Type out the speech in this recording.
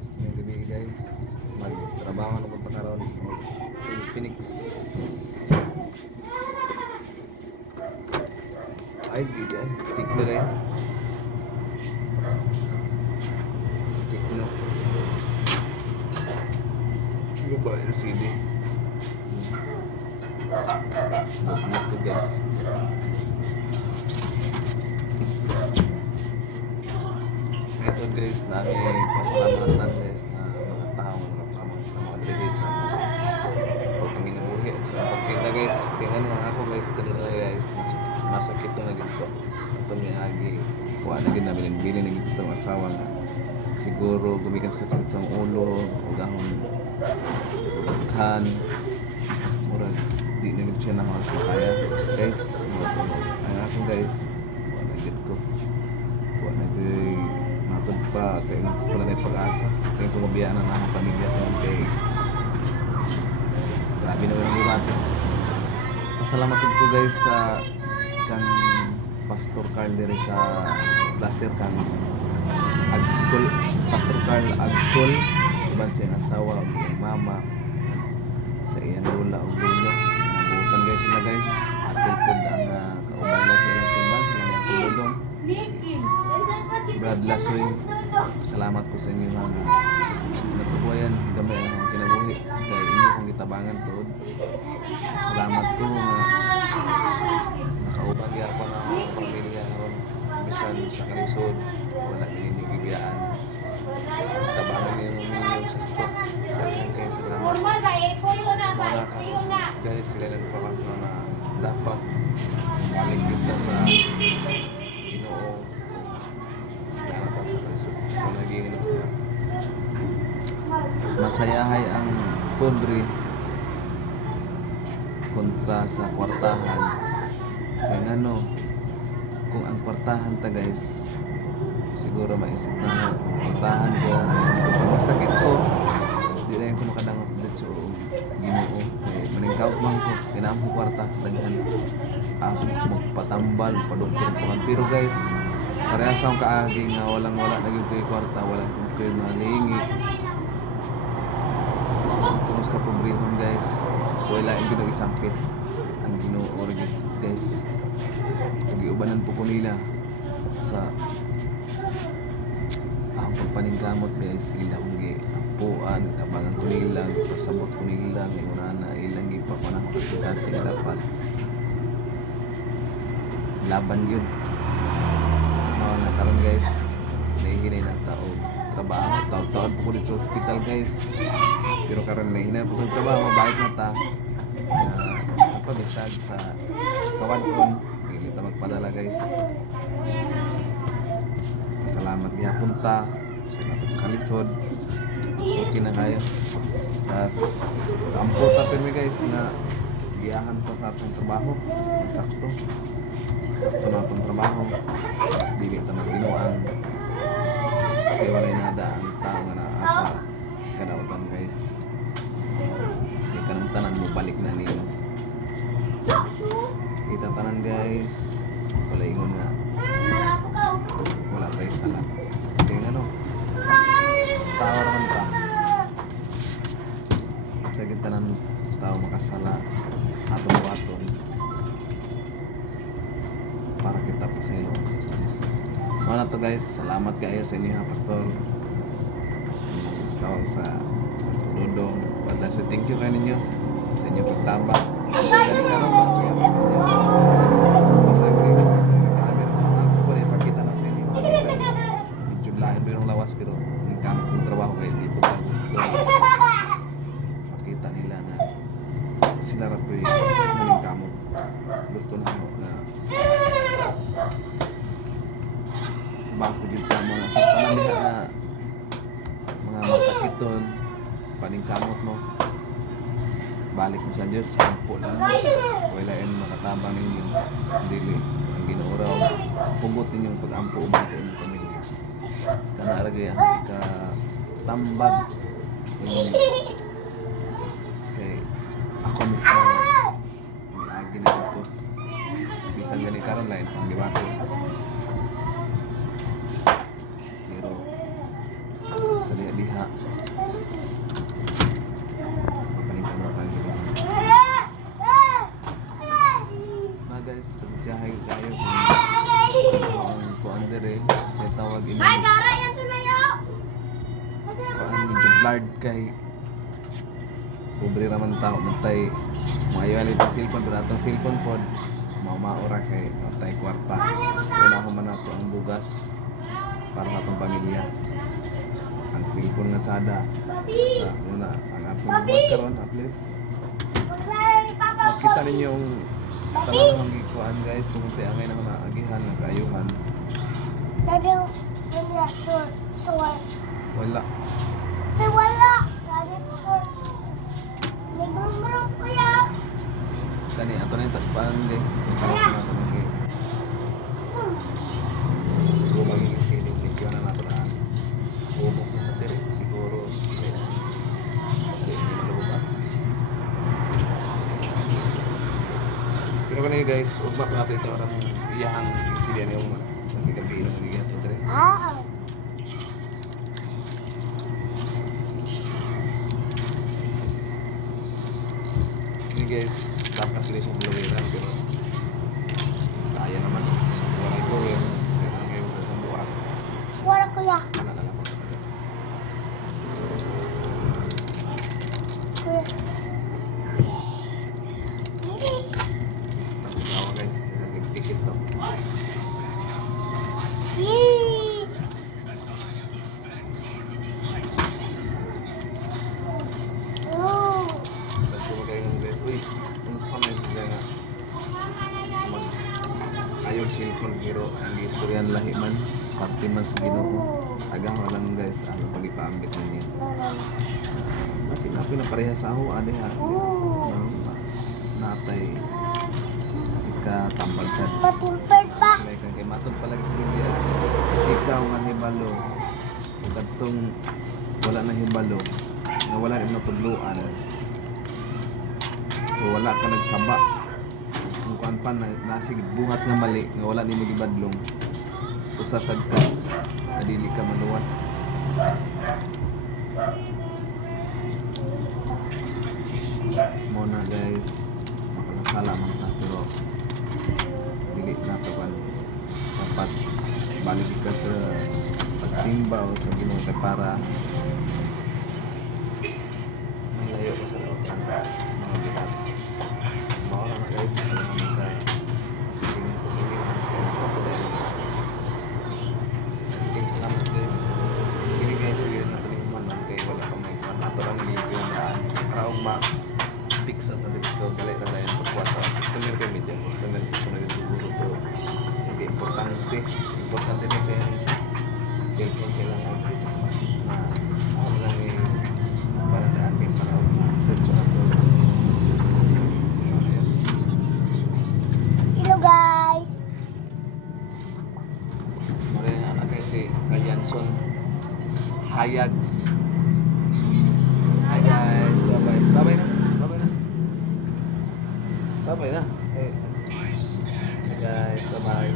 guys, may gabi guys. Magtrabaho na punta karon Phoenix. Ay, gila. Tikno rin. Tikno. Gaba yung CD. Gabunok to guys. Ito guys, namin pasalamatan guys na mga tao nakapamang sa mga guys na pagpanginabuhi sa pagkita guys. Tingnan mo ako guys, kanina guys, masakit to na dito. Ito niya agi, kuha na gina bilin na dito sa mga asawa nga. Siguro gumikan sa kasakit sa ulo, o gahon ulaghan. Murag, di na gito siya na mas makaya. Guys, ang ako guys, kuha na gito ko. Kuha na gito matod pa kaya wala na yung pag-asa kaya pumabiyaan na ng pamilya ito kay grabe naman ang liwati. Pasalamat ko guys sa kang Pastor Carl diri sa Placer kang Agkol, Pastor Carl Agkol iban sa iyang asawa o iyang mama sa iyang lula o lulo nabutan guys sila guys atil po ang kaubay na sa ilang simban sila na yung kululong Brad Lasoy, salamat po sa inyo mga natubuhayan gamay ang kinabuhi kaya inyo kong gitabangan to. Salamat po nga nakaubag yapon ang pamilya ron bisan sa kalisod wala ninyo gibiyaan tabangan ninyo yung sakto dahil kayo salamat mga guys sila lang papansa na dapat balik kita sa Ginoo sa resort kung naging masayahay ang pobre kontra sa kwartahan kaya ano kung ang kwartahan ta guys siguro maisip na kwartahan ko kung masakit ko di rin ko makadangot ulit sa Ginoo kaya maningkaw man ko kinamang ko kwarta daghan ako magpatambal padoktor pero guys parehas akong kaaging na walang-wala naging kayo kwarta, walang kayo malingi. Tungos ka pobrehon guys, wala yung binag-isangkit ang Ginoo guys. Pag-iubanan po ko nila sa akong pagpaningkamot guys, ilang giampuan, tabangan ko nila, pasabot ko nila, ngayon na ilang gipapanang kasi dapat laban yun. Karon guys nahihinay na tao trabaho taon-taon po ko dito sa hospital guys pero karon nahihinay po ng trabaho balik na ta napabisag sa kawan ko hindi ta magpadala guys salamat niya punta sa kalisod okay na kayo tas amputa pirmi guys na giyahan pa sa atong trabaho sakto na itong trabaho dili ito magbinuang kaya walay nada ang tao nga naasa kadautan guys kaya kanang tanan mo balik na ninyo kita tanan guys wala ingon nga wala tayo sala kaya ano tao naman ta kaya tanan tao makasala aton para kita pa sa inyo. Mga to guys, salamat kayo sa inyo ha, Pastor. Sa Dodong. Padala thank you kayo ninyo sa inyo pagtaba. Dali ka rin ba? Ako po rin, pakita lang sa inyo. Medyo lain pero lawas pero yung kamot ng trabaho kayo dito. Pakita nila na sila rin po yung kamot. Gusto na mo na bako dito mga sa panalihan na mga masakit doon paningkamot mo balik mo sa Diyos sampo lang wala yung makatabang ninyo dili ang Ginoo raw pugot ninyong pag-ampo uban sa inyong pamilya kanaragay ang ikatambag kay ako mismo may ginagawa ko bisan gani karon lain pang dibate pero sa diha Papalitan mo tayo dito. Na guys, pagsiyahay kayo kung kuan dire sa tawag ina. Ay, gara yan sumayo! Kuan medyo blurred kay pobre raman tao magtay maayo ali tang cellphone pero atong cellphone pod maura kay matay kwarta. Una ko man ako ang bugas para sa atong pamilya. Ang cellphone nga tsada. Sa una ang atong magkaroon at least makita ninyo yung talagang magikuan guys kung sa angay na mga agihan ng kaayuhan. Daddy, hindi na short. Short. Wala. Ay, wala. Daddy, short. Nagmumurong ko yan. Kani ato na yung taspalan guys. Kung kaya sa nato mga kung magiging siling video na nato na humok na natiri siguro. Hindi malubot. Pero kanina guys, ugma pa nato ito orang iyahang silihan yung nagkagabi ng mga ito dire. Ah. Ini guys, dapat sila siyang bloweran pero kaya naman. Wala ito eh. Kaya ang ngayon sa buwan. Wala ko yan. Wala na lang ako. Tawa guys, nag-ticket to. Yee! Oh. Tapos kung magaling ng guys, uy, kung saan na sila nga ayaw cellphone pero ang istoryan lahi man, pati man sa Ginoo. Agang walang guys, ano pag-ipaambit na niya. Kasi napi na pareha sa ako, ade ha. Oh. Natay ikatambal sa Matimpered pa. like ang kay matod palagi sa Biblia. Ikaw nga hibalo. Katong wala na hibalo. Nga wala na natudluan. So wala ka nagsaba. Kung kuan pa na nasig buhat nga mali nga wala nimo gibadlong. Usasad ka. Adili ka maluwas. Muna guys, makalasala man ta pero dili na to kan dapat balik ka sa pagsimba o sa Ginoo kay para malayo ka sa lautan mga bitat. Mawala na guys, alam mo ka tingin ko sa inyo kaya salamat guys. Hindi guys, yun na taniman lang kay wala pang may kuwan nato lang nilibyo na raong ma fix at natin so galit na tayo pagkuwasa customer kay media customer gusto na din siguro to hindi importante na siya yung cellphone sa ilang office na ako lang yung para daan may paraw search na to so ayan Hello guys. maraming anak kayo si Kayanson Hayag. Hi guys, bye-bye. Bye-bye na. Bye-bye na. Bye-bye na. Hey. Hi guys, bye-bye.